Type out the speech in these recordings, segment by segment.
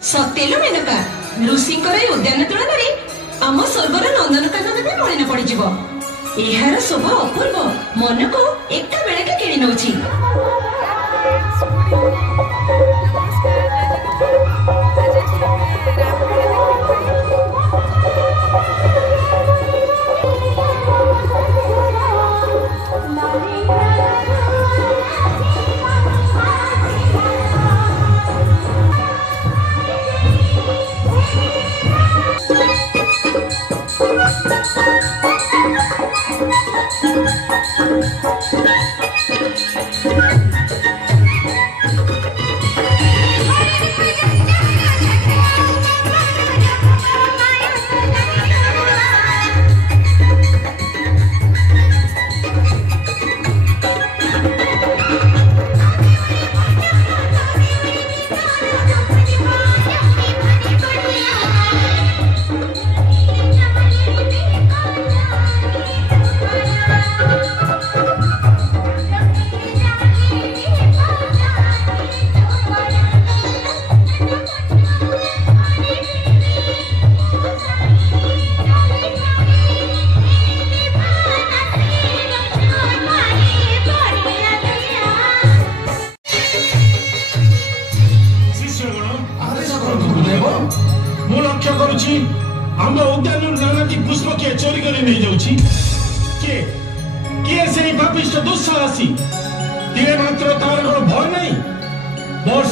सत्यलो मेनका ऋषिंकर उद्यान तुलन आम स्वर्गर नंदनकानन भी मलिन पड़िजिव। एहार शोभा अपूर्व मन को एका बेलके किणी नउछि।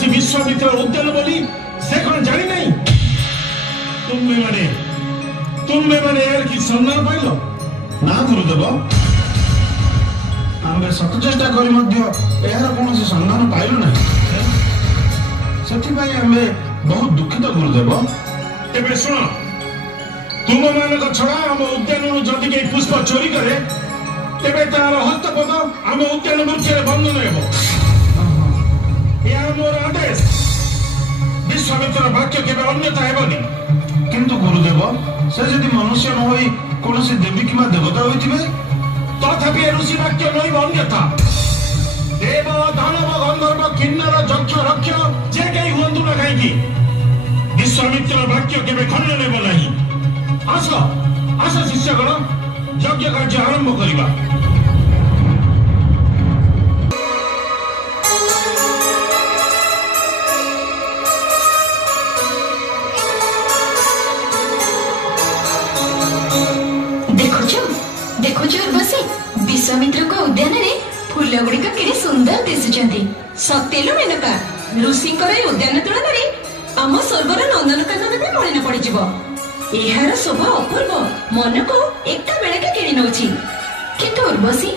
विश्वामित्र उद्यान बोली से कौन जानी नहीं। तुम्हें माने यार की सम्मान पाइलो ना गुरुदेव। आमे सत चेष्टा करी मध्य यार कौन से सम्मान पाइलो नहीं। सेठी भाई आमे बहुत दुखित गुरुदेव। तेबे सुनो तुम मान को छड़ा हम उद्यान जदि के पुष्प चोरी करे तेबे तार हस्तपद हम उद्यान वृक्ष बंधन हेबो। मोर आदेश विश्वामित्र वाक्य केवल अन्यथा हेबनी। किंतु गुरुदेव से यदि मनुष्य न होई कोनोसी देवी किमा देवता होइथिबे तथापि ऋषि वाक्य नई अन्यथा देव दानव गंधर्व किन्नर यक्ष रक्ष जे कई हुंतु न काईकी विश्वामित्र वाक्य केबे खंडन हेबो नाही। आस आस शिष्यगण यज्ञ कार्य आरंभ करिबा। विश्वामित्र को उद्यान रे फूल गुड़िक के सुंदर दिशुचंती। सत्यलो मेनका ऋषिंकर उद्यान तुलन आम स्वर्गर नंदनकानन भी मलिन पड़िजिव। एहार शोभा अपूर्व मन को एका बेलके किणी नउछि। किंतु उर्वशी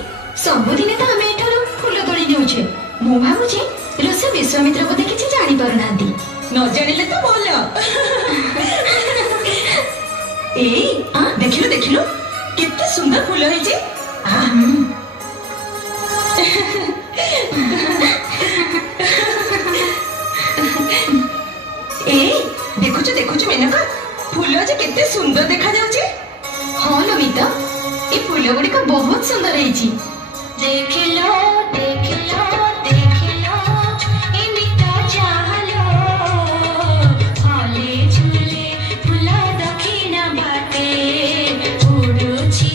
सबुदिने तो आमे एठारु फूल तोड़ी नेउछे। मु भाबुछि ऋषि विश्वामित्र बोधे किछि जानि पारुनांती। न जानिले तो बोल। देखिलो देखिलो केते सुंदर फूल होइछे। देखुଛୁ देखुଛୁ मेनका फूल जे केते सुंदर देखा जाउची। हां नमिता ए फूल गुडी का बहुत सुंदर हेची। देखिलो देखिलो देखिलो एमिता चाहलो हाले झूले फूल दक्षिण बाटे उडुची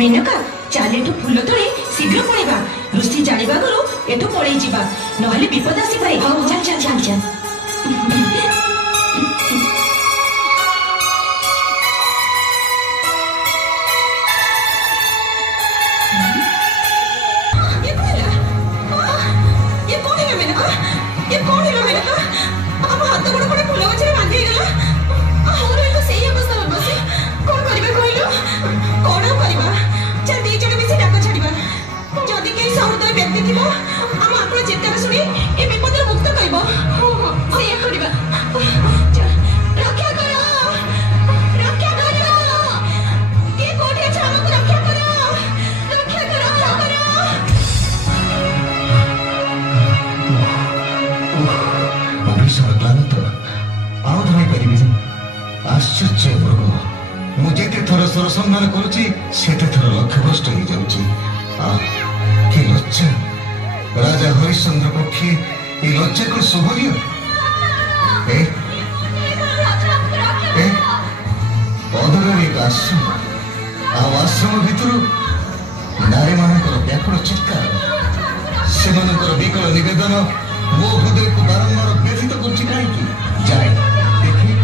मेनका चल एठू फूल तोड़े शीघ्र पड़ेगा ऋषि जानिबा गुरु एठू पड़े जीवा नहले विपद आसी पारे चल चल चल चल आश्चर्य प्रभु मुझे थर स्वर सम्मान करुच्ची थर लक्ष्यभ्रष्ट हो जाऊँगी कि लज्जा राजा हरिश्चंद्र पक्षे ये लज्जा को शोभनीय अदर एक आश्रम आश्रम भितर नारी मानकर व्याकुल चित्कार से विकल निवेदन मो हृदय को बारंबार व्यथित कर जाए देखी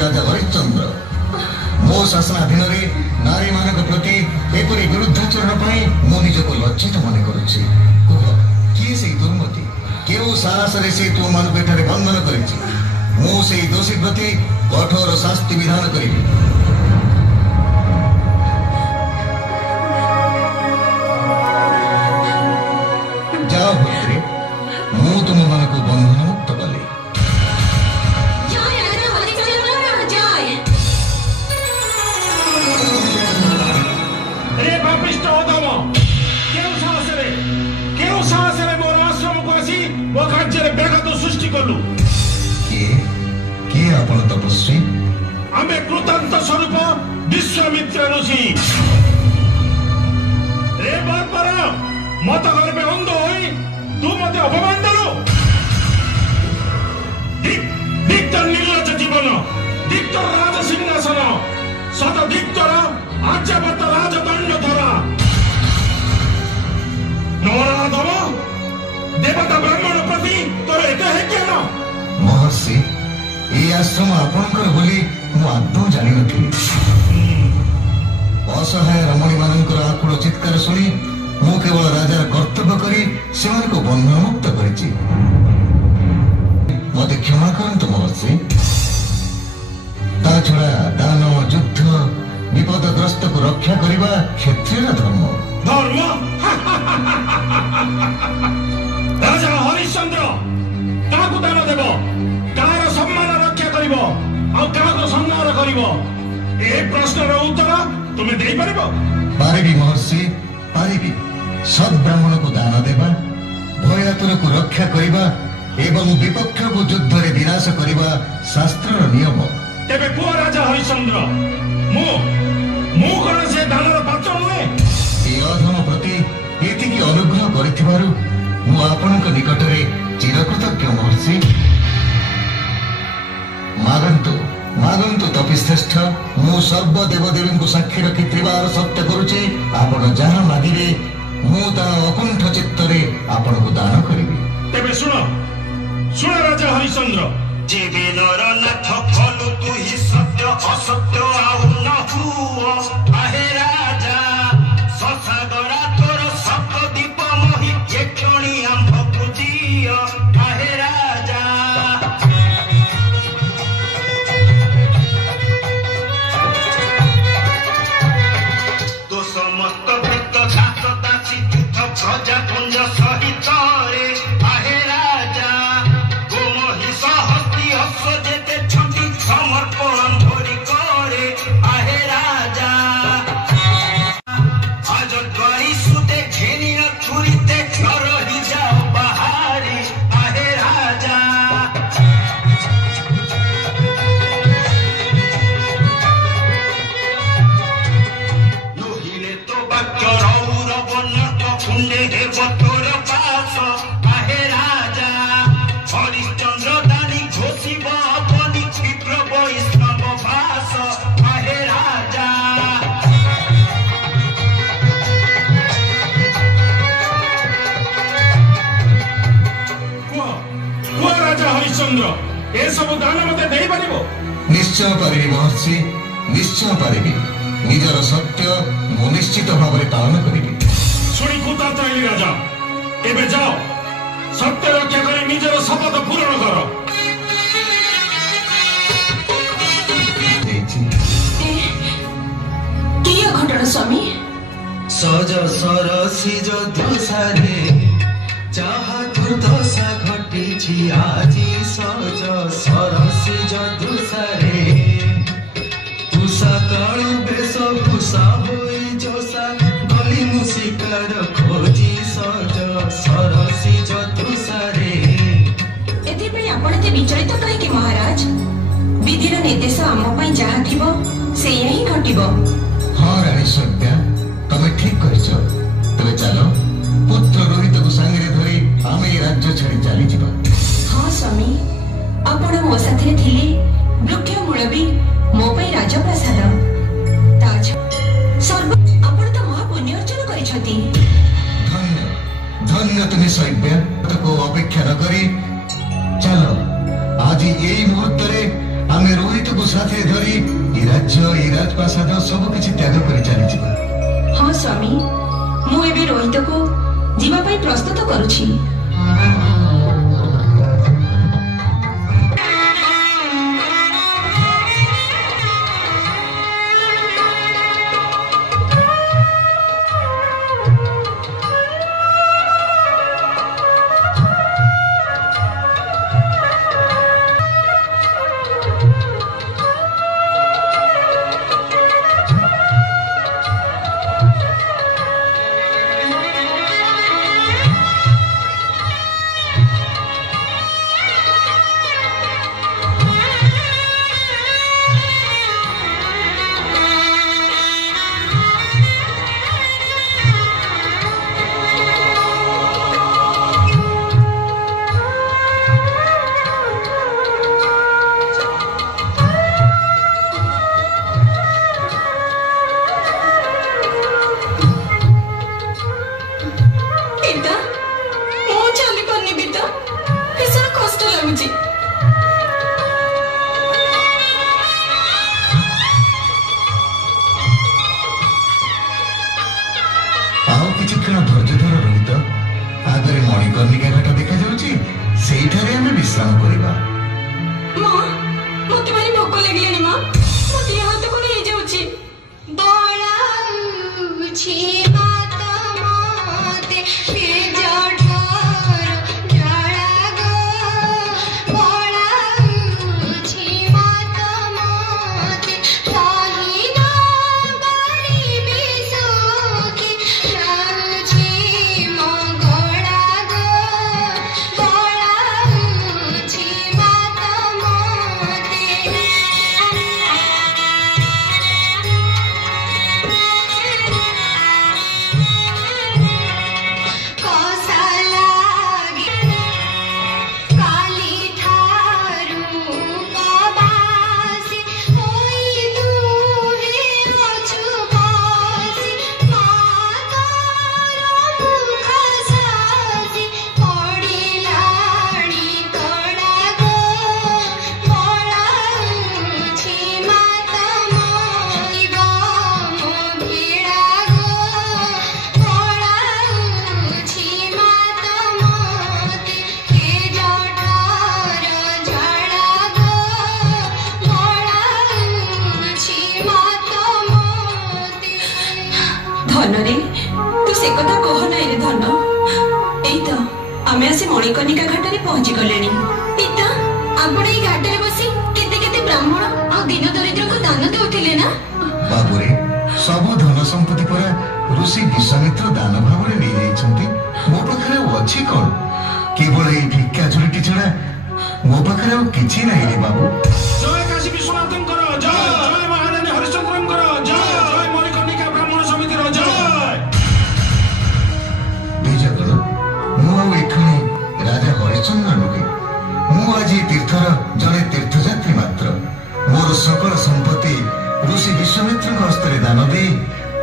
राजा हरिश्चंद्र मो शासनाधीन नारी मान प्रति एपरी विरुद्धाचरण मो निजक लज्जित मन करुच्ची किए से दुर्मति केउ साहस से तुम मान बंधन कर दोषी प्रति कठोर शास्ति विधान करी जाओ भद्रे मु तुम मान को बंधन मुक्त कली तपस्वी आमे कृतांत स्वरूप विश्वामित्र ऋषि रे बार मत गर्भे अंध होई तू मते अपमान देलु दिक्तर निर्लज जीवन दिक्तर राज सिंहासन शत दिक्तर आज्ञाबद्ध राजदंड धरा नराधम देवता ब्राह्मण प्रति तोर एते है ज्ञान महर्षि ये आश्रम आपणकर बोली मु आदौ जानी नथिली असहाय रमणी मानकर आकुल चित्कार शुणी मु केवल राजार कर्तव्य करी सेमान को बंधन मुक्त करिछि मते क्षमा करंतु महर्षि ता छड़ा दान युद्ध विपदग्रस्त को रक्षा करिबा क्षत्रिय धर्म राजा हरिश्चंद्र काकु दान देव कार सम्मान रक्षा करिवो आ काको संहार करिवो ए प्रश्नर उत्तर तुमे देई परबो पारिबी महर्षि पारिबी सद ब्राह्मण को दान देबा भयातुर को रक्षा करिबा एवं विपक्ष को युद्ध रे विनाश करिबा शास्त्र नियम तेबे पुआ राजा हरिश्चंद्र मु कोन से दानर पात्र नहे ए अधम प्रति एतिकी अनुग्रह करिथिबारु मु आपनक निकट रे चिरकृतज्ञ महर्षि मागंतु मागंतु तपिश्रेष्ठ मु सर्व देवदेवी को साक्षी रखी त्रिवार सत्य करुचे आपण जहाँ मागिबे मु ता अकुंठ चित्तरे आपण को दान करिबी तेबे सुन राजा हरिश्चंद्र जेबे नरनाथ कलु तू ही सत्य असत्य आउ न हुओ आहे राजा ससागरा तोर सप्त दीप मोहि जे क्षणी आंभ पूजिय आहे राजा तो समस्त वृत्त घास दासी तीर्थ प्रजा कुंज सहित रे आहे राजा गोमहि सहस्ती हस जेते सब दान मते देई परिबो? निश्चय पारिबी महर्षि, निश्चय पारिबी। निजर सत्य मु निश्चित भाव पालन करी। शुणी कुतार्थ हेली राजा, एबे जाओ सत्य रक्षा करी निजर शपथ पूर्ण कर। घटना स्वामी सज सरसी जो दुसारे चाहा दुर्दशा घटिछि आजी सज सरसी जो दुसारे तुसा काल बेस भूषा होई जोसा गली मुसिकार खोजी सज सरसी जो दुसारे। एथिपई आपण ते विचलित काहेकि महाराज? विधिर निर्देश आम पई जहा थिबो सेया ही घटिबो। हाँ रानी सभ्या, तमें ठीक करिछ। तबे चलो पुत्र रोहित को संगे धरी आमे ये राज्य छाड़ी चली जिबा। हाँ स्वामी, आपण मो साथे थिले वृक्ष मूल भी मो पई राजप्रसाद ताज सर्व आपण तो महापुण्य अर्जन करिछथि। धन्य धन्य तुम्हें सभ्या को अपेक्षा न करी चलो आज यही मुहूर्त रे आमे रोहित को साथे धरी ये राज्य ये राजप्रासाद सब किछि त्याग करी चली जिबा। हाँ स्वामी, मु एबे रोहित को जीवा पई प्रस्तुत करूछि। धनरे तू से कथा कह ना रे धन एई तो आमे आसी मणिकर्णिका घाटरे पहुंची गलेनी। पिता आपण एई घाटरे बसी केते केते ब्राह्मण आ दिन दरिद्र को दान देउथिले ना? बाबुरे सब धन संपत्ति पर ऋषि विश्वामित्र दान भावरे नै जाइछन्ती। मो पाखरे अछि कोन केवल एई भिक्षा झुरिटी छडा मो पाखरे किछि नै रे बाबू। जय काशी विश्वनाथन करो जय, जय महारानी हरिश्चंद्रन करो जय, जय मणिकर्णिका ब्राह्मण समिति रो जय। विजय मु एखणी राजा हरिश्चंद्र नुहे, मु आज तीर्थर जड़े तीर्थयात्री मात्र। मोर सकल संपत्ति ऋषि विश्वामित्र हस्ତରେ दान दे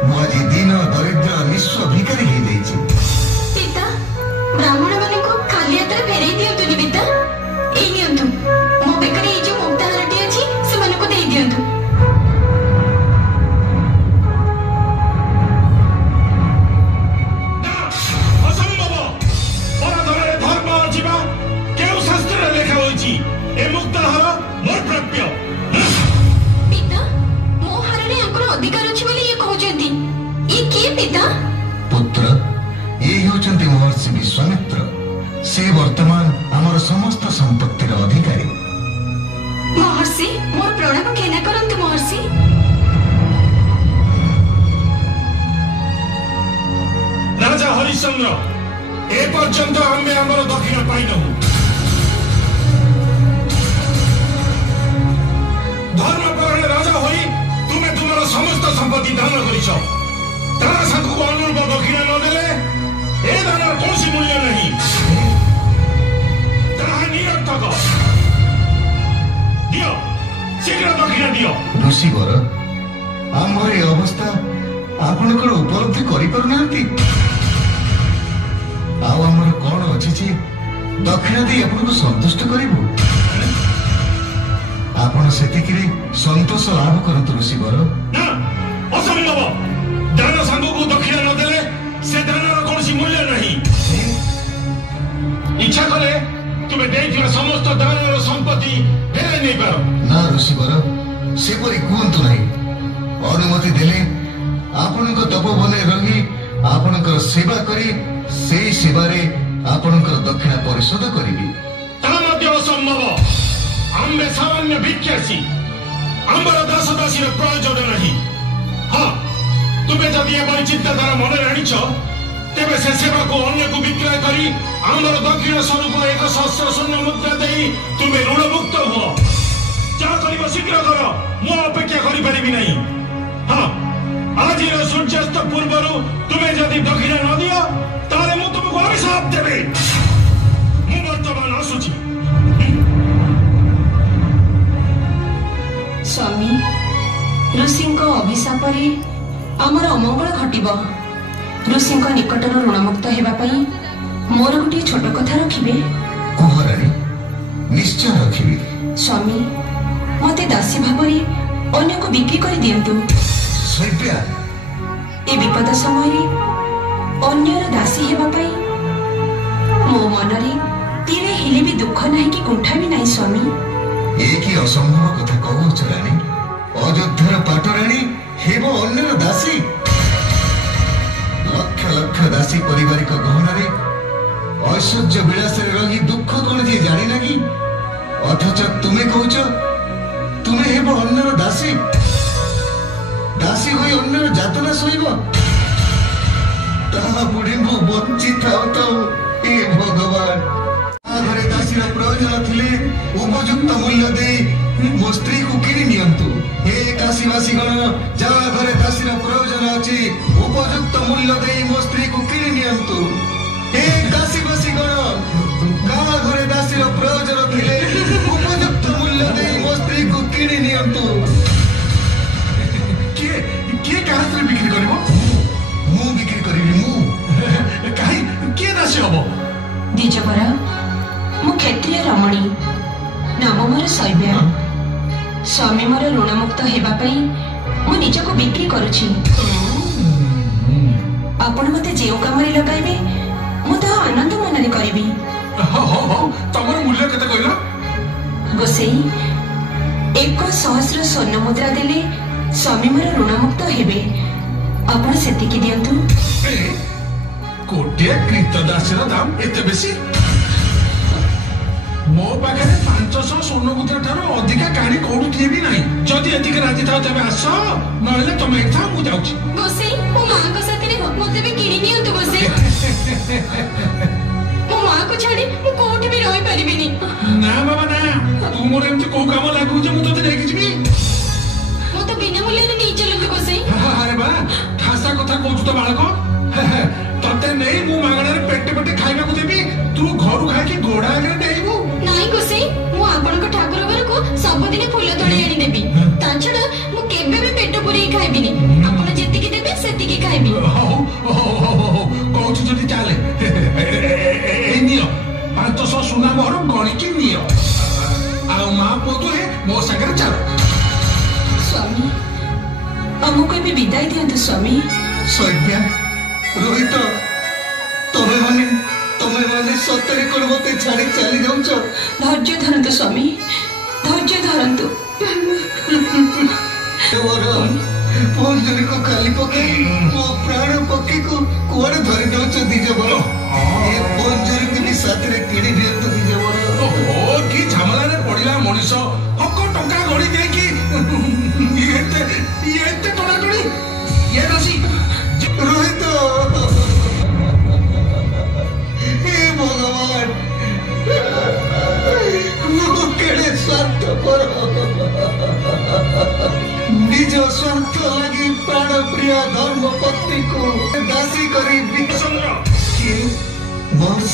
मु आज दीन दरिद्र निस्व भिखारी हो जाइछि। पिता ब्राह्मण माने को खाली हाथ फेरै दियंतु पिता, एई नियंतु मो बेकर महर्षि विश्वामित्र से वर्तमान आमर समस्त संपत्तिर अधिकारी। महर्षि मोर प्रणाम केना करंतु महर्षि। राजा हरिश्चंद्र ए पर्यंत आमे आमर दक्षिण पाइनहु। धर्मपरायण राजा होई तुमे तुमर समस्त संपत्ति दान करिछ। तारा साधु को अनुरूप दक्षिण न देले ए दानर कोनसी मूल्य नहीं। ताहा निरर्थक। दियो शीघ्र दक्षिण दियो। ऋषिवर आमर ए अवस्था आपणकर उपलब्धि करि पारुनांती। आउ आमर कोन अछि जे दक्षिण दे आपनको संतुष्ट करिबो। आपण सेतिकिरे संतोष लाभ करंतु ऋषिवर। ना असंभव। दान सांगो को दक्षिण न देले से दानर कोनसी मूल्य नहीं। इच्छा करे तुमे देइथिबा समस्त दानर संपत्ति फेरे नै पारो। ना ऋषिवर सेपरि कुहंतु नाही। अनुमति देले आपणक तपोवने रही आपणकर सेवा करी सेई सेवारे आपणकर दक्षिण परिशोध करिबी। ता मध्ये असंभव। आम्बे सामान्य भिक्षासी आम्बर दास दासी प्रयोजन नहीं। हाँ तुमे जदि एभली चिंताधारा मन आनिछ तेबे से सेवा को अन्य को विक्रय करी आम्बर दक्षिण स्वरूप 1,000 स्वर्ण मुद्रा देई तुमे ऋण मुक्त हो। जा करिब शीघ्र कर। मु अपेक्षा करि परिबि नहीं। हाँ आज सूर्यास्त पूर्व तुम्हें जदि दक्षिण न दियो ताले मु तुमको अभिशाप देबे। मु वर्तमान आसुची। स्वामी ऋषिंक अभिशाप रे आमर अमंगल घटिब। ऋषिंक निकटर ऋणमुक्त हेबा पई मोर गोटे छोट कथा रखिबे। कुहराणी निश्चय रखिबी। स्वामी मते दासी भावरे अन्य को बिक्री कर दियंतु। शैव्या ए विपद समय अन्यर दासी हेबा पई मो मनरे तीरे हेले भी दुख नहीं कि कुंठा भी नहीं। स्वामी एक ही असंभव कथा कहूछ रानी। अयोध्यार पाटराणी हेबो अन्यर दासी। लक्ष लक्ष दासी पारिवारिक गहनारे ऐश्वर्य विलास रही दुख कौन जी जानी ना कि अथच तुमे कहूच तुमे हेबो अन्यर दासी। दासी होई अन्यर जातना सहिब ताहा पुढे मु वंचित होतो। हे भगवान घरे दासीर प्रयोजन थिले उपयुक्त मूल्य दे मो स्त्री को किणी नियंतु। हे काशीवासी गण जा घरे दासीर प्रयोजन अछि उपयुक्त मूल्य दे मो स्त्री को किणी नियंतु। हे काशीवासी गण गा घरे दासीर प्रयोजन थिले उपयुक्त मूल्य दे मो स्त्री को किणी नियंतु। किए क्या बिक्री करिब? मु बिक्री करिबी। मु काई किए दासी हबो? द्विजवर मु क्षत्रिय रमणी नाम मोर शैव्या। स्वामी मोर ऋणमुक्त हेबा पई मु निजको बिक्री करूछि। आपण मते जेउ कामरे लगाइबे मु ता आनंद मनरे करिबी। तमर मूल्य केते कहिला? गोसेई 1,000 स्वर्ण मुद्रा देले स्वामी मोर ऋणमुक्त हेबे। आपण सेतिकी दियंतु। कोटे कृतदासीर दाम एते बेसी? मो पाखे 500 स्वर्ण मुद्रा ठारो अधिका काणी कोडुठी भी नहीं। जदि एतिक राजी थाओ तबे आस नले तमे एथा मु जाउची। गोसेई मो मां को साथे मते भी किणी नियंतु। गोसेई मो मां को छाडी मु कोठी भी रहि परिबिनी। ना बाबा ना तू मोर एमती को काम लागु जे मु तते देखि जिबी। मु तो बिना मूल्य ने नहीं चलंतु। गोसेई अरे बा खासा कथा कहू तो बालक। तते नहीं मु मागणारे पेटे पेटे खाइबा को देबी तू घर खाइ के गोडा आगे देइबू। नहीं गोसेई मु आपण को ठाकुर घर को सब दिन फूल तोड़ी आनी देबी। ता छडा मु केबे भी पेट पुरी खाइबिनी। आपण जेतिकी देबे सेतिकी खाइबी। कहू जदि चाले ए नियो 500 सुना मोहर गणी की नियो आ मा पोतु हे मो संगे चलो। स्वामी हमको भी विदाई दियंतु। स्वामी शैव्या रोहित तमे माने सत्तरे कोन मते छाडी चली जाउछ। धैर्य धरंतु स्वामी धैर्य धरंतु। पंजरी को खाली पके मो प्राण पके को कुआडे धरि दउछ दिज बल। ए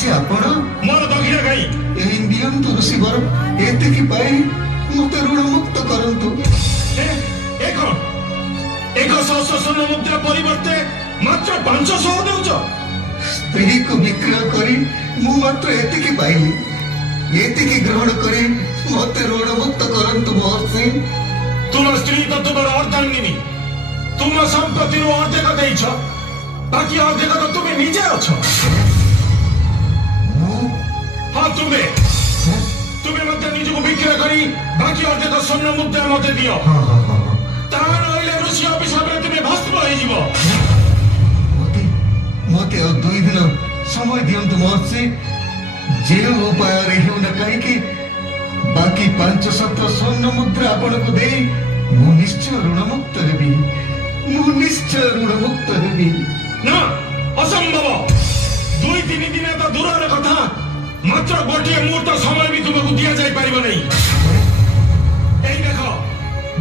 महर्षि आपण मोर दक्षिणा कहीं एही नियंतु ऋषिवर एते की पाई मते ऋण मुक्त करंतु एक 100 स्वर्ण मुद्रा परिवर्ते मात्र 500 देउछ स्त्री को विक्रय करी मु मात्र एते की पाइली एते की ग्रहण करी मते ऋण मुक्त करंतु महर्षि तुम स्त्री तो तुम अर्धांगिनी तुम संपत्ति अर्धेक देछ बाकी अर्धेक तो तुम्हें निजे अछ हाँ तुम्हें मत निजको विक्रय करी बाकी अर्धेक स्वर्ण मुद्रा मते दियो तार होइले ऋषि अभिशाप रे तुम्हें भस्म होई जीवो मते 2 दिन समय दियंतु महर्षि जे उपाय रे हेउ न कहि कि बाकी 500 स्वर्ण मुद्रा आपण को देई मु निश्चय ऋण मुक्त हेबी ना असंभव 2-3 दिन तो दूर कथा मात्र गोटे मुहूर्त समय भी तुमको दिया जाई परिबो नहीं एई देखो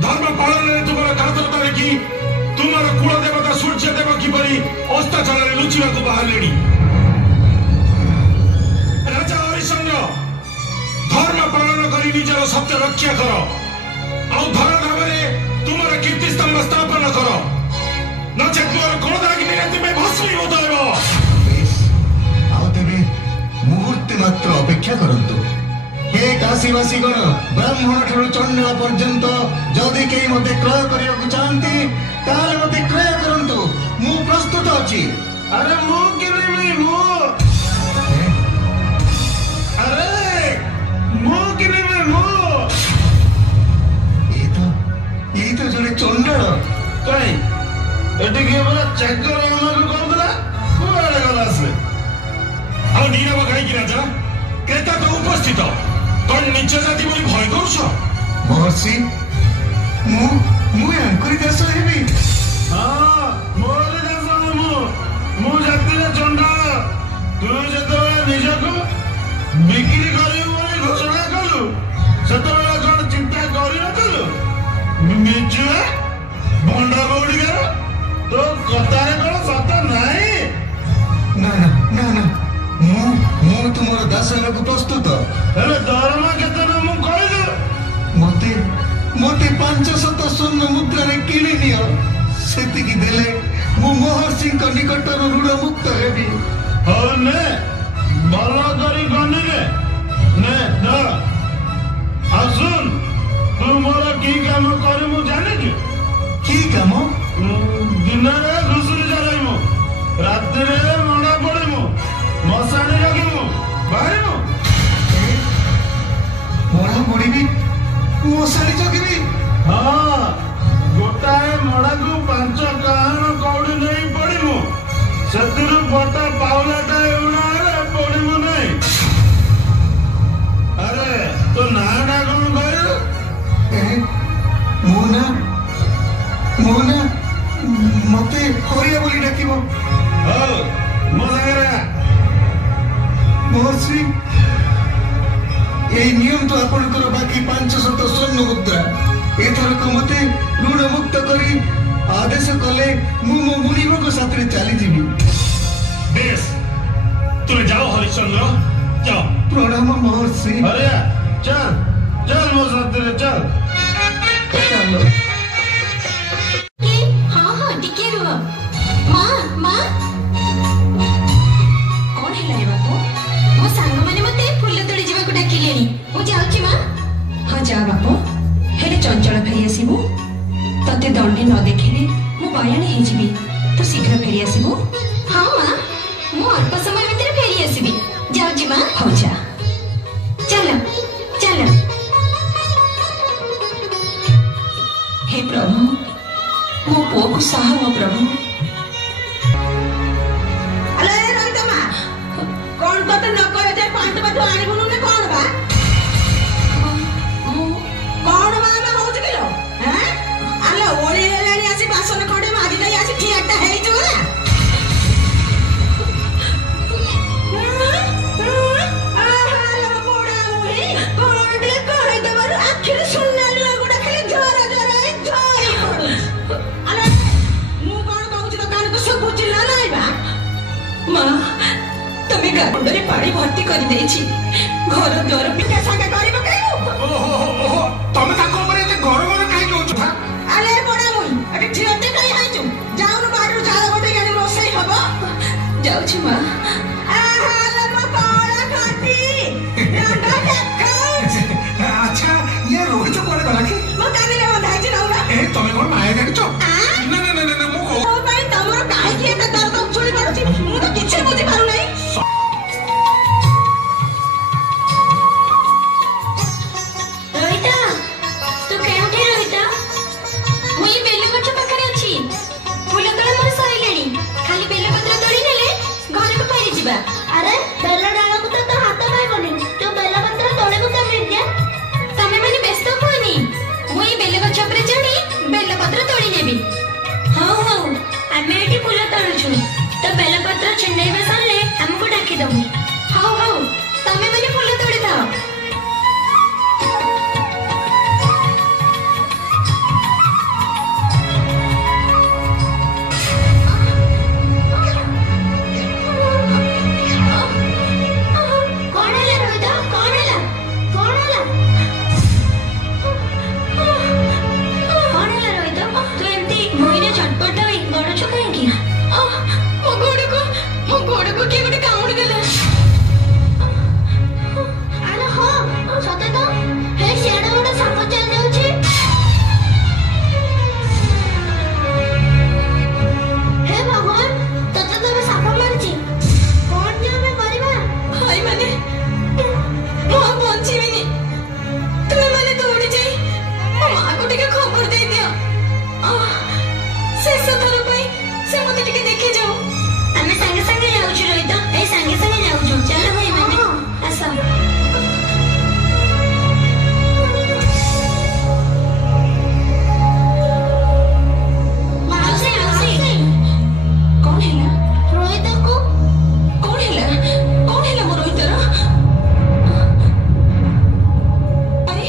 धर्म पालन रे तुम्हारा कातरता देखी तुम्हारा कुल देवता सूर्य देव किपरि अस्ताचल रे लुचिबा को बाहरलेनी राजा हरिश्चंद्र धर्म पालन करी निजर सत्य रक्षा करो आउ धर्म धामरे तुम्हारा कीर्ति स्तंभ स्थापन करो नचेत मोर क्रोधाग्नि रे तुम्हें भस्मीभूत हेबो आउ तेबे मुहूर्त मात्र अपेक्षा करंतु हे काशीवासी गण ब्राह्मण ठुर चंडाल पर्यंत जदि केही मते क्रय करिया को चाहंती ताले मते क्रय करंतु मु प्रस्तुत अछि अरे मु किनेबी मु ये तो जड़े चंडाल कहीं एटी के बड़ा चक्कर हमर कोन दला कोड़े गला से आ नीरव काई कि राजा क्रेता तो उपस्थित कोन नीचे जाति बोली भय करछ महर्षि मु अंकुरी देश हेबी हां मोर देश मु जाति रे चंडाल तू जतो निजको बिक्री करियो बोली घोषणा कलु सेतबेला कोन चिंता करि नतलु निजे भंडा गौड़ीगर तो कतारे कोन सत नाही ना मु तुमर दास को प्रस्तुत अरे दरमा केते न मु कहिलु मते 500 स्वर्ण मुद्रा रे किनि नियो सेति की देले मु महर्षि को निकट ऋण मुक्त हेबी हो ने भला करी गनिले ने ना असुन तू मोर की काम करी मु जाने की काम दिन रे घुसुरी जराइमु रात रे मणा पड़िमु मसाणी रखिमु बाहरिमु मणा पड़िबी मसाणी जगिबी हां गोटाए मणा को 5 काहण कौड़ी नहीं पड़िमु सेतिरु बटा पाउलाटा उना रे पड़िमु नहीं अरे तो नाडा कोन कहलु मोना मते हरिया बोली डाकिबो हो मो सागरा महर्षि এই নিয়ম তো আপনার বাকি 500 স্বর্ণ মুদ্রা এথরক মতে ঋণ মুক্ত করি আদেশ কলে মু মো মুনিবক সাথে চালি যাবি বেশ তুমি যাও হরিশ্চন্দ্র যাও প্রণাম মহর্ষি अरे चल चल मो साथे चल চলো हाँ टिके रुह माँ कौन है रे बापू मो सांग माने मते फूल तोड़ी जीवा को डाकिलेनी मु जाउची माँ हाँ जा बापू हेले चंचल फेरी आसीबू तते दंडी न देखिले मु बयानी हे जीवी तू शीघ्र फेरी आसीबू हाँ माँ मु अल्प समय भितर फेरी आसीबी जाउची माँ हो जा चलो चलो हे प्रभु मो पुओ को साह मो प्रभु अरे रोहित माँ कौन तो न कह जाए 5 बाटू आनिबुनु ने कौन बा कौन बा ना होज किलो हैं अरे ओली लेनी आसी बासन खडे माजी नहीं आसी ठियाटा हेई जो ना ମୁଣ୍ଡରେ ପାଣି ଭର୍ତ୍ତି କରିଦେଇଛି। ଘର ଦ୍ୱାର ପିଠା ସାଙ୍ଗେ କରି ପକେଇବୁ। ତମେ ତାଙ୍କ ଉପରେ ଏତେ ଘର ଘର କାହିଁକି ହଉଛ? ଆରେ ପଡା ମୁଇ ଏଠି ଠିଅଟେ କାଇ ହେଇଛୁ? ଯାଉନୁ ବାଡରୁ ଜାଳ ଗୋଟେ ଗାଡ଼ି ରୋଷେଇ ହବ। ଯାଉଛି ମା। ଆହାଲେ ମୋ କଳା କାଟି ରଣ୍ଡା ଦେଖାଉଛି। ଆଚ୍ଛା ଇଏ ରୋହିତ କୁଆଡେ ଗଲା କି? ମୋ କାନିରେ ବନ୍ଧା ହେଇଛି ନଉନା। ତମେ କଣ ମାୟା ଜାଣିଛ? ନା ମୁଁ ମୋ ପାଇଁ ତମର କାହିଁକି ଏତେ ଦରଦ ଉଛୁଳି ପଡୁଛି ମୁଁ ତ କିଛି ବୁଝି ପାରୁନାହିଁ। ରୋହିତ ତୁ କେଉଁଠି? ରୋହିତ ମୁଁ ଏ ବେଲଗଛ ପାଖରେ ଅଛି। ଫୁଲ ତୋଳା ମୋର ସରିଲାଣି। ଖାଲି ବେଲପତ୍ର ତୋଳି ନେଲେ ଘରକୁ ଫେରିଯିବା। अरे बेल डालକୁ ତ ହାତ ପାଇବନି ତୁ ବେଲପତ୍ର ତୋଳିବୁ କେମିତି? ତମେ ମାନେ ବ୍ୟସ୍ତ ହୁଅନି। ମୁଁ ଏ ବେଲଗଛ ଉପରେ ଚଢି ବେଲପତ୍ର ତୋଳି ନେବି। ହଉ ହଉ ଆମେ ଏଠି ଫୁଲ ତୋଳୁଛୁ। ତ ବେଲପତ୍ର ଛିଣ୍ଡେଇବା ସରିଲେ ଆମକୁ ଡାକିଦବୁ। ହଉ ହଉ ତମେ ମାନେ ଫୁଲ ତୋଳିଥାଅ। କଣ ହେଲା ରୋହିତ? କଣ ହେଲା? କଣ ହେଲା? କଣ ହେଲା ରୋହିତ? ତୁ ଏମିତି ଭୂଇଁରେ ଛଟପଟ ହୋଇ ଗଡୁଛୁ କାହିଁକି? ମୋ ଗୋଡକୁ କିଏ ଗୋଟେ କାମୁଡି ଦେଲା। ଆରେ ହଁ ସତେ ତ ହେ ସିଆଡେ ଗୋଟେ ସାପ ଚାଲି ଯାଉଛି। ହେ ଭଗବାନ ତତେ ତ ଏବେ ସାପ ମାରିଛି। କଣ ଯେ ଆମେ କରିବା? ଭାଇ ମାନେ ମୁଁ ଆଉ ବଞ୍ଚିବିନି। ତୁମେ ମାନେ ଦୌଡ଼ି ଯାଇ ମୋ ମାଆକୁ ଟିକେ ଖବର ଦେଇଦିଅ। ଶେଷ ଥର ପାଇଁ ସେ ମତେ ଟିକେ ଦେଖି ଯାଉ। ଆମେ ସାଙ୍ଗେ ସାଙ୍ଗେ ଯାଉଛୁ ରୋହିତ। ଏଇ ସାଙ୍ଗେ ସାଙ୍ଗେ ଯାଉଛୁ। ଚାଲ ଭାଇ ମାନେ ଆସ। ମାଉସୀ ମାଉସୀ କଣ ହେଲା? ରୋହିତକୁ କଣ ହେଲା? କଣ ହେଲା ମୋ ରୋହିତର? ଆରେ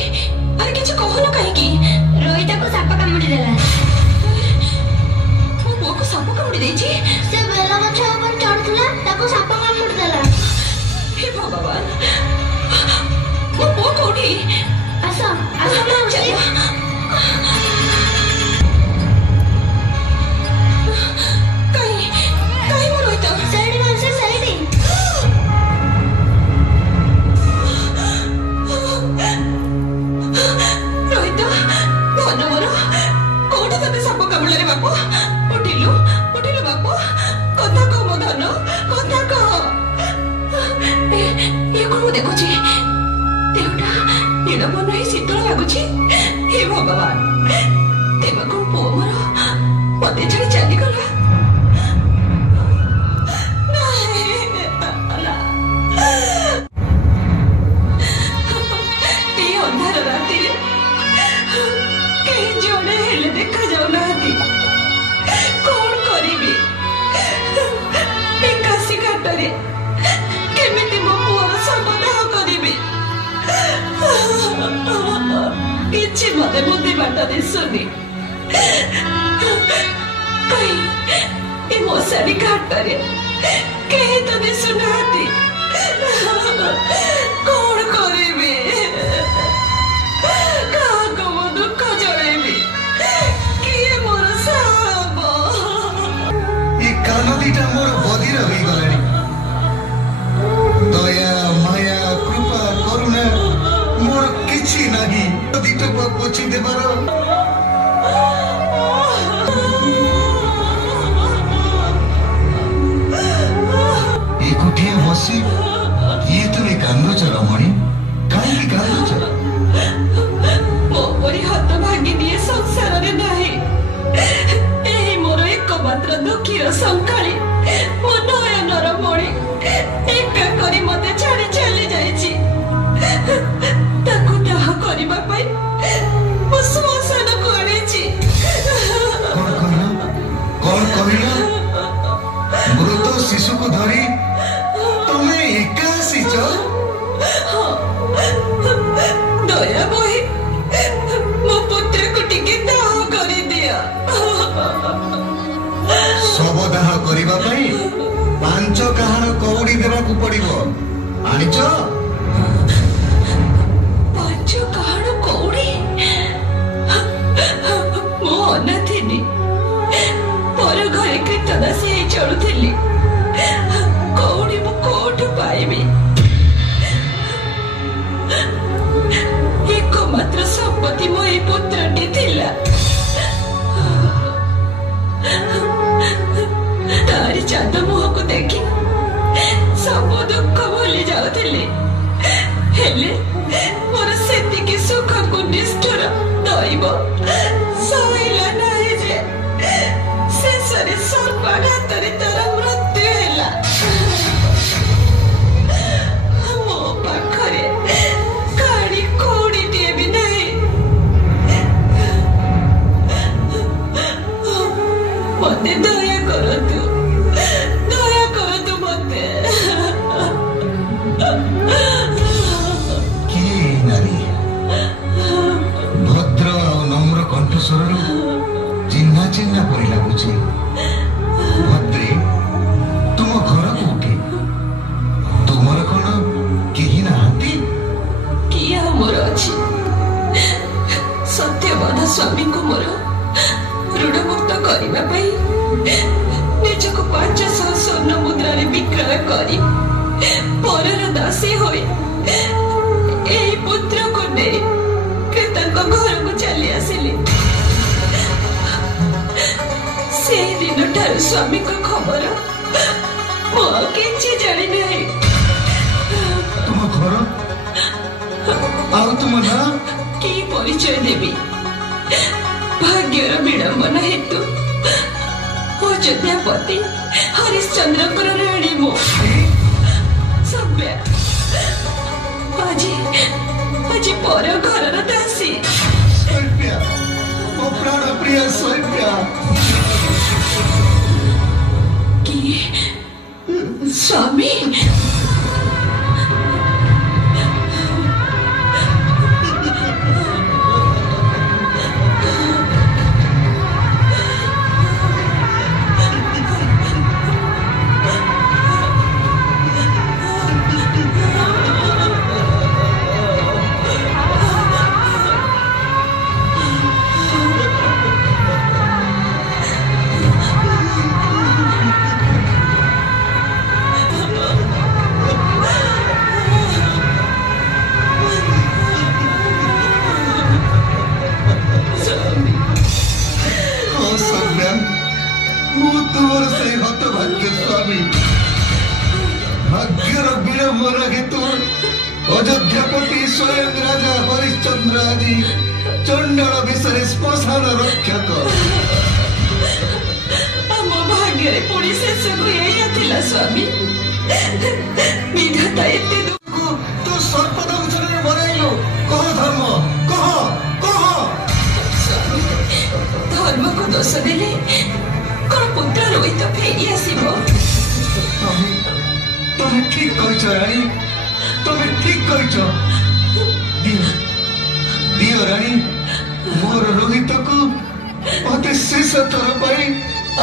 ଆରେ କିଛି କହୁନ କାହିଁକି? ରୋହିତକୁ ସାପ କାମୁଡି ଦେଲା। ମୋ ପୁଅକୁ ସାପ କାମୁଡି ଦେଇଛି? ସେ ବେଲ ଗଛ ଉପରେ ଚଢୁଥିଲା ତାକୁ ସାପ କାମୁଡି ଦେଲା। ହେ ଭଗବାନ ମୋ ପୁଅ କୋଉଠି? ଆସ ଆସ ମାଉସୀ। କାହିଁ ମୋ ରୋହିତ? ସେଇଠି ମାଉସୀ ସେଇଠି। ରୋହିତ ଧନ ମୋର କୋଉଠି ତତେ ସାପ କାମୁଡିଲାରେ ବାପୁ? ଉଠିଲୁ ଉଠିଲୁ ବାପୁ। କଥା କହ ମୋ ଧନ କଥା କହ। ଇଏ କଣ ମୁଁ ଦେଖୁଛି? ଦେହଟା ନୀଳବର୍ଣ୍ଣ ହେଇ ଶୀତଳ ଲାଗୁଛି। ହେ ଭଗବାନ ତେବେ କଣ ପୁଅ ମୋର ମତେ ଛାଡି ଚାଲିଗଲା? ଏଇ ଅନ୍ଧାର ରାତିରେ କେହି ଜଣେ ହେଲେ ଦେଖାଯାଉନାହାନ୍ତି। କଣ କରିବି? ଏକାଶୀ ଘାଟରେ କେମିତି ମୋ ପୁଅର ଶବଦାହ କରିବି? କିଛି ମତେ ବୁଦ୍ଧି ବାଟ ଦିଶୁନି। କାହିଁ ଏ ମଶାରୀ ଘାଟରେ କେହି ତ ଦିଶୁନାହାନ୍ତି। କଣ କରିବି? କାହାକୁ ମୁଁ ଦୁଃଖ ଜଣେଇବି? କିଏ ମୋର ସାବ? ଏ କାନ ଦିଟା ମୋର ବଧିର ହୋଇଗଲାଣି। ଦୟା ମାୟା କୃପା କରୁଣା ମୋର କିଛି ନାହିଁ। ଦିଟକୁ ପୋଛି ଦେବାର ଏକୁଟିଆ ବସି କିଏ ତୁମେ କାନ୍ଦୁଛ ରମଣୀ? କାହିଁକି କାନ୍ଦୁଛ? ମୋ ପରି ହାତ ଭାଙ୍ଗି ଦିଏ ସଂସାରରେ ନାହିଁ। ଏହି ମୋର ଏକମାତ୍ର ଦୁଃଖୀର ସଂକାଳୀ ମୋ ନୟନର ମଣି ଏକା କରି ମତେ ଛାଡି ଚାଲି ଯାଇଛି। ତାକୁ ଦାହ କରିବା ପାଇଁ ମୁଁ ଶ୍ମଶାନକୁ ଆଣିଛି। କଣ କହିଲ? ମୃତ ଶିଶୁକୁ ଧରି ତମେ ଏକା ଆସିଛ? ଦୟା ବହି ମୋ ପୁତ୍ରକୁ ଟିକେ ଦାହ କରିଦିଅ। ଶବଦାହ ଦେବାକୁ ପଡିବ। ଆଣିଛ? ପାଞ୍ଚ କାହାଣ କଉଡ଼ି ମୁଁ ଅନାଥିନି ପର ଘରେ କୀର୍ତ୍ତଦାସୀ ହେଇ ଚଳୁଥିଲି। କଉଡ଼ି ମୁଁ କୋଉଠୁ ପାଇବି? ଏକମାତ୍ର ସମ୍ପତ୍ତି ମୋ ଏଇ ପୁତ୍ରଟି ଥିଲା। ତାରି ଚାନ୍ଦ ମୁହଁକୁ ଦେଖି ସବୁ ଦୁଃଖ ଭୁଲି ଯାଉଥିଲି। ହେଲେ ମୋର ସେତିକି ସୁଖକୁ ନିଷ୍ଠୁର ଦଇବ ସହିଲା ନାହିଁ ଯେ ଶେଷରେ ସର୍ବାଘାତରେ ତାର ମୃତ୍ୟୁ ହେଲା। ମୋ ପାଖରେ କାଳି କଉଡ଼ିଟିଏ ବି ନାହିଁ। ମତେ ଦୟା କରନ୍ତୁ ମତେ। କିଏ ନାରୀ? ଭଦ୍ର ଆଉ ନମ୍ର କଣ୍ଠସ୍ୱରରୁ ଚିହ୍ନା ଚିହ୍ନା ପରି ଲାଗୁଛି। ଭଦ୍ରେ, ତୁମ ଘର କୋଉଠି? ତୁମର କଣ କେହି ନାହାନ୍ତି? କିଏ ଆଉ ମୋର ଅଛି? ସତ୍ୟବଧ ସ୍ୱାମୀଙ୍କୁ ମୋର ଋଣମୁକ୍ତ କରିବା ପାଇଁ ନିଜକୁ 500 ସ୍ୱର୍ଣ୍ଣ ମୁଦ୍ରାରେ ବିକ୍ରୟ କରି ପରର ଦାସୀ ହୋଇ ଏହି ପୁତ୍ରକୁ ନେଇ ତାଙ୍କ ଘରକୁ ଚାଲି ଆସିଲି। ସେହି ଦିନଠାରୁ ସ୍ୱାମୀଙ୍କ ଖବର ମୁଁ ଆଉ କିଛି ଜାଣି ନାହିଁ। ତୁମ ଘର ଆଉ ତୁମ ନାଁ? କି ପରିଚୟ ଦେବି? ଭାଗ୍ୟର ବିଡ଼ମ୍ବନା ହେତୁ ଅଯୋଧ୍ୟାପତି ହରିଶ୍ଚନ୍ଦ୍ରଙ୍କର ରାଣୀ ମୁଁ ସୌମ୍ୟା। ଆଜି ପର ଘରର ଦାସୀ। ସୌମ୍ୟା, ମୋ ପ୍ରାଣ ପ୍ରିୟ ସୌମ୍ୟା। କି ସ୍ୱାମୀ? ଅଯୋଧ୍ୟାପତି ସ୍ୱୟଂ ରାଜା ହରିଶ୍ଚନ୍ଦ୍ର ଆଜି ଚଣ୍ଡାଳ ବିଷୟରେ ଶ୍ମଶାନ ରକ୍ଷକ। ଆମ ଭାଗ୍ୟରେ ପୁଣି ଶେଷକୁ ଏଇଆ ଥିଲା ସ୍ୱାମୀ। ବିଧାତା ଏତେ ତୁ ସର୍ପଦଂଶନରେ ମରାଇଲୁ। କହ ଧର୍ମ, କହ କହ। ଧର୍ମକୁ ଦୋଷ ଦେଲେ କଣ ପୁତ୍ର ରୋହିତ ଫେରି ଆସିବ? ତମେ ଠିକ କହିଛ ରାଣୀ, ତମେ ଠିକ କହିଛ। ଦିଅ ରାଣୀ, ମୋର ରୋହିତକୁ ମତେ ଶେଷ ଥର ପାଇଁ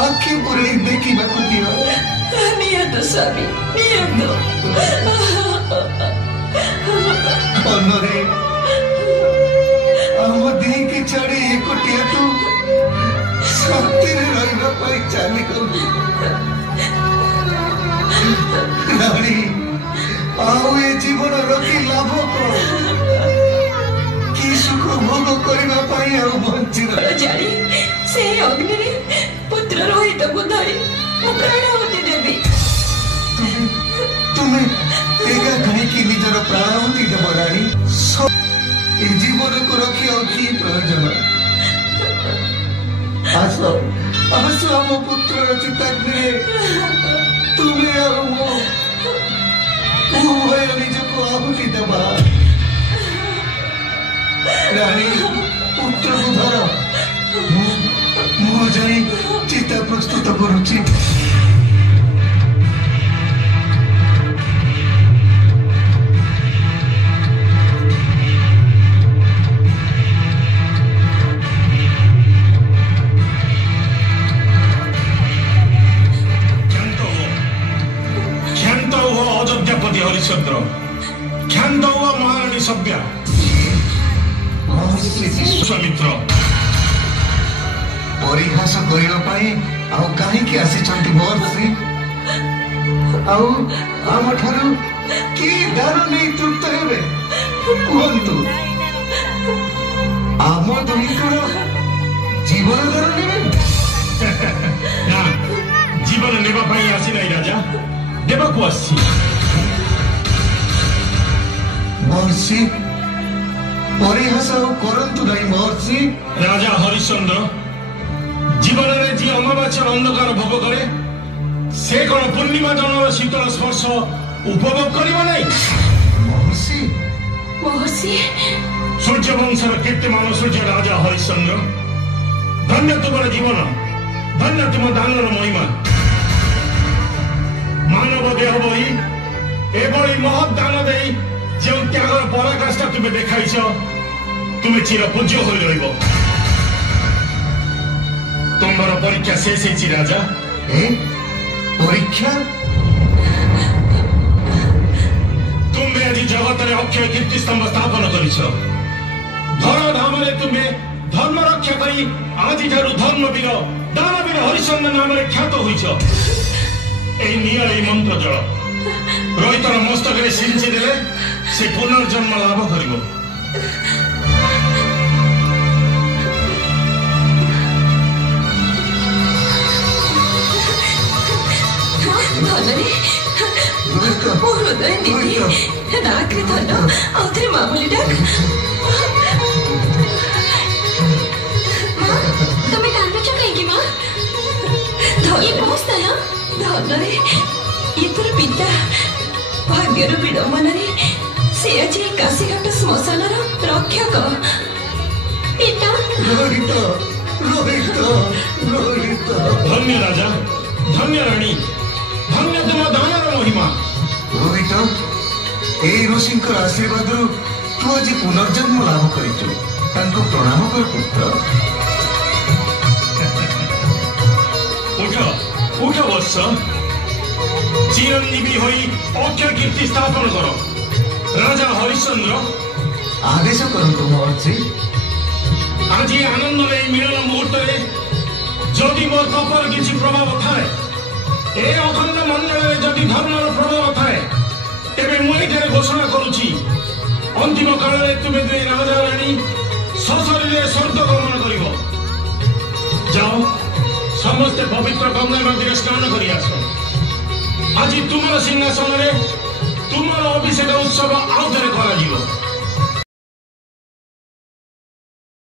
ଆଖି ପୁରେଇ ଦେଖିବାକୁ ଦିଅ। ନିଅନ୍ତୁ ସ୍ୱାମୀ, ନିଅନ୍ତୁ। ମନରେ ଆମ ଦିହିକି ଛାଡ଼ି ଏକୁଟିଆ ତୁ ଶାନ୍ତିରେ ରହିବା ପାଇଁ ଚାଲିଗଲୁ। ରାଣୀ, ଆଉ ଏ ଜୀବନ ରଖି ଲାଭ କଣ? କି ସୁଖ ଭୋଗ କରିବା ପାଇଁ ଆଉ ବଞ୍ଚି ଜାଣି ସେ ଅଗ୍ନିରେ ପୁତ୍ର ରୋହିତକୁ ଧରି ମୁଁ ପ୍ରାଣାହୁତି ଦେବି। ତୁମେ ଏକା କାହିଁକି ନିଜର ପ୍ରାଣାହୁତି ଦେବ ରାଣୀ? ଏ ଜୀବନକୁ ରଖି ଆଉ କି ପ୍ରୟୋଜନ? ଆସ ଆସ ଆମ ପୁତ୍ରର ଚିତାଗ୍ନିରେ ତୁମେ ଆଉ ମୁଁ ଉଭୟ ନିଜକୁ ଆହୁତି ଦେବା। ରାଣୀ, ପୁତ୍ରକୁ ଧର। ମୁଁ ଯାଇ ଚିତା ପ୍ରସ୍ତୁତ କରୁଛି। କ୍ଷାନ୍ତ ହୁଅ ପରିହାସ କରିବା ପାଇଁ ଆଉ କାହିଁକି ଆସିଛନ୍ତି ମହର୍ଷି? ଆଉ ଆମଠାରୁ କି ଦାନ ନେଇ ତୃପ୍ତ ହେବେ କୁହନ୍ତୁ? ଆମ ଦୁହିଁଙ୍କର ଜୀବନ ଦାନ ନେବେ? ନା, ଜୀବନ ନେବା ପାଇଁ ଆସି ନାହିଁ ରାଜା, ଦେବାକୁ ଆସିଛି। ମହର୍ଷି, ପରିହାସ ଆଉ କରନ୍ତୁ ନାହିଁ ମହର୍ଷି। ରାଜା ହରିଶ୍ଚନ୍ଦ୍ର ଜୀବନରେ ଯିଏ ଅମାବାସ୍ୟାର ଅନ୍ଧକାର ଭୋଗ କରେ ସେ କଣ ପୂର୍ଣ୍ଣିମା ଜନର ଶୀତଳ ସ୍ପର୍ଶ ଉପଭୋଗ କରିବ ନାହିଁ? ମହର୍ଷି, ମହର୍ଷି ସୂର୍ଯ୍ୟ ବଂଶର କୀର୍ତ୍ତିମାନ ସୂର୍ଯ୍ୟ ରାଜା ହରିଶ୍ଚନ୍ଦ୍ର, ଧନ୍ୟ ତୁମର ଜୀବନ, ଧନ୍ୟ ତୁମ ଦାନର ମହିମା। ମାନବ ଦେହ ବହି ଏଭଳି ମହତ୍ ଦାନ ଦେଇ ଯେଉଁ ତ୍ୟାଗର ପରାକାଷ୍ଠା ତୁମେ ଦେଖାଇଛ, ତୁମେ ଚିର ପୂଜ୍ୟ ହୋଇ ରହିବ। ତୁମର ପରୀକ୍ଷା ଶେଷ ହେଇଛି ରାଜା। ପରୀକ୍ଷା? ତୁମେ ଆଜି ଜଗତରେ ଅକ୍ଷୟ କୀର୍ତ୍ତିସ୍ତମ୍ଭ ସ୍ଥାପନ କରିଛ। ଧରାଧାମରେ ତୁମେ ଧର୍ମ ରକ୍ଷା କରି ଆଜିଠାରୁ ଧର୍ମବୀର ଦାନବୀର ହରିଶ୍ଚନ୍ଦ୍ର ନାମରେ ଖ୍ୟାତ ହୋଇଛ। এই নিয়ে এই মন্ত্র জল রোহিতর মস্তকে সিঞ্চি দেলে সে পুনর্জন্ম লাভ করিব। ଧନରେ ମୋ ହୃଦୟ ଦିଦି ଡାକରେ ଧନ ଆଉଥରେ ମା ବୋଲି ଡାକ। ତମେ କାନ୍ଦୁଛ କାହିଁକି ମା? ଇଏ ମୋ ସ୍ଥାନ ଧନରେ ଇଏ ତୋର ପିତା। ଭାଗ୍ୟର ବିଡ଼ମ୍ବନାରେ ସେ ଆଜି କାଶୀଘାଟ ଶ୍ମଶାନର ରକ୍ଷକ। ପିତା ରୋହିତ, ରୋହିତ, ରୋହିତ। ଧନ୍ୟ ରାଜା, ଧନ୍ୟ ରାଣୀ, ଧନ୍ୟ ତୁମ ଦାନର ମହିମା। ରୋହିତ, এই ଋଷିଙ୍କର ଆଶୀର୍ବାଦରୁ ତୁ ଆଜି ପୁନର୍ଜନ୍ମ ଲାଭ କରିଛୁ। ତାଙ୍କୁ ପ୍ରଣାମ କର ପୁତ୍ର। উঠ উঠ বৎস, চিরঞ্জীবী হই অক্ষয় কীর্তি স্থাপন কর। রাজা হরিশ্চন্দ্র আদেশ করন্তু মহর্ষি। আজি আনন্দের এই মিলন মুহূর্তে যদি মোর তপর কিছু প্রভাব থাকে, এই অখণ্ড মণ্ডলের যদি ধর্মর প্রভাব থাকে, তেবে মু এখানে ঘোষণা করুছি অন্তিম কালে তুমি দুই রাজা রানী সশরীরে স্বর্গ গমন করিব। যাও, ସମସ୍ତେ ପବିତ୍ର ଗଙ୍ଗା ନଦୀରେ ସ୍ନାନ କରି ଆସ। ଆଜି ତୁମର ସିଂହାସନରେ ତୁମର ଅଭିଷେକ ଉତ୍ସବ ଆଉ ଥରେ କରାଯିବ।